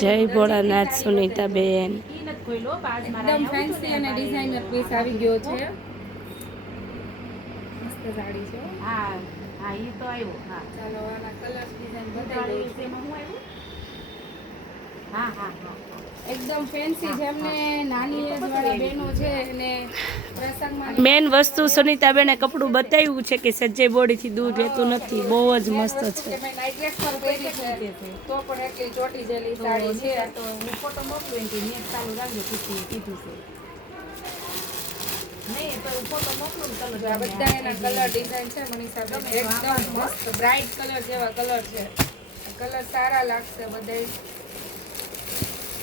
જય ભોળાનાથ સુનીતાબેન. એકદમ ફેન્સી અને ડિઝાઇનર પીસ આવી ગયો છે. મસ્ત સાડી છે. હા હા ઈ તો આવ્યો. હા ચાલો આના કલર ડિઝાઇન બતાવી દઉં. એમાં હું આવ્યું? હા હા હા એકદમ ફેન્સી જેમને નાની એજ વાળા બહેનો છે અને પ્રસંગમાં મેન વસ્તુ સુનીતાબેને કપડું બતાવ્યું છે કે સજ્જે બોડીથી દૂર રહેતું નથી. બહુ જ મસ્ત છે. કે મેં નાઇટ ડ્રેસ પર પહેરી છે તો પણ એટલી ચોટી જેલી સાડી છે. તો હું ફોટો મોકલું એમ કે નેટ ચાલુ રાખજો કીધું છે. નહીં તો ફોટો મોકલું ને જો આ બધા એના કલર ડિઝાઇન છે મનીષાબેન. એકદમ મસ્ત બ્રાઇટ કલર જેવા કલર છે. કલર સારા લાગશે બધાય.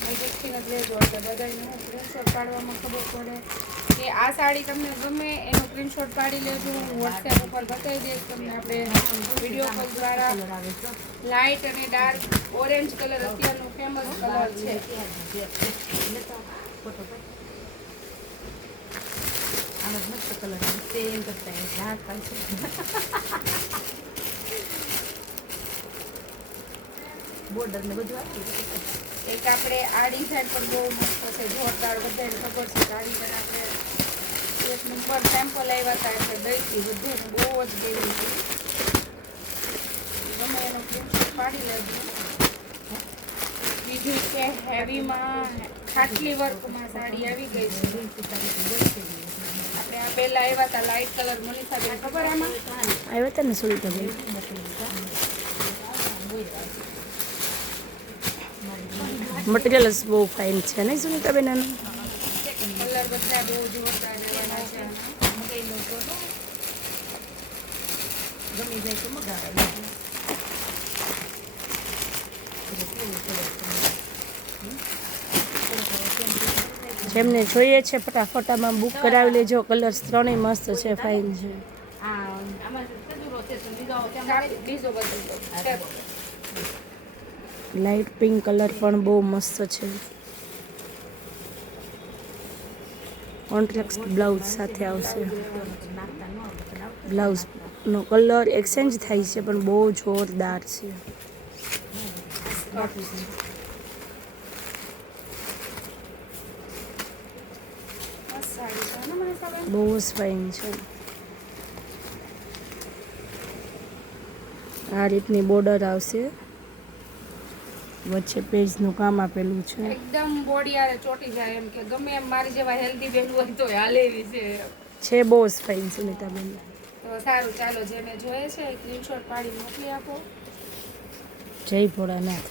નજીકથી જ લેજો એટલે બધાને હું સ્ક્રીનશોટ પાડવામાં ખબર પડે કે આ સાડી તમને ગમે એનો સ્ક્રીનશોટ પાડી લેજો. હું વોટ્સએપ ઉપર બતાવી દઈશ તમને. આપણે વિડીયો કોલ દ્વારા લાઇટ અને ડાર્ક ઓરેન્જ કલર અત્યારનો ફેમસ કલર છે. મસ્ત કલર સેમ કરતા ડાર્ક પાછળ બોર્ડર ને બધું આપ્યું. એક આપણે આ ડિઝાઇન પણ બહુ મસ્ત છે, જોરદાર. બધાને ખબર છે કે આ ડિઝાઇન આપણે એક નંબર સેમ્પલ આવ્યા હતા એટલે દઈથી બધાને બહુ જ ગેવી છે. ગમે એનો સ્ક્રીનશોટ પાડી લેજો. બીજું છે હેવીમાં ખાટલી વર્કમાં સાડી આવી ગઈ છે. આપણે આ પહેલા આવ્યા હતા લાઇટ કલર મનીષાબેન ખબર આમાં આવ્યા હતા ને સુનીતાબેન. મટીરિયલ બહુ ફાઇન છે ને સુનીતાબેન એનું. કલર બધા બહુ જોરદાર રહેવાના છે. મગાઈ લો તો ગમી જાય તો મગાવે. જેમને જોઈએ છે ફટાફટામાં બુક કરાવી લેજો. કલર્સ ત્રણેય મસ્ત છે, ફાઇન છે. બીજો બધું છે. લાઇટ પિંક કલર પણ બહુ મસ્ત છે. કોન્ટ્રાસ્ટ બ્લાઉઝ સાથે આવશે. બ્લાઉઝનો કલર એક્સચેન્જ થાય છે પણ બહુ જોરદાર છે. બહુ જ ફાઇન છે. આ રીતની બોર્ડર આવશે. વચ્ચે પેજનું કામ આપેલું છે. એકદમ બોડી આરે ચોટી જાય એમ કે ગમે એમ મારી જેવા હેલ્ધી બેન હોય તો હાલે એવી છે. બહુ જ ફાઇન સુનીતાબેન. તો સારું, ચાલો જેને જોઈએ છે સ્ક્રીનશોટ પાડી મોકલી આપો. જય ભોળાનાથ.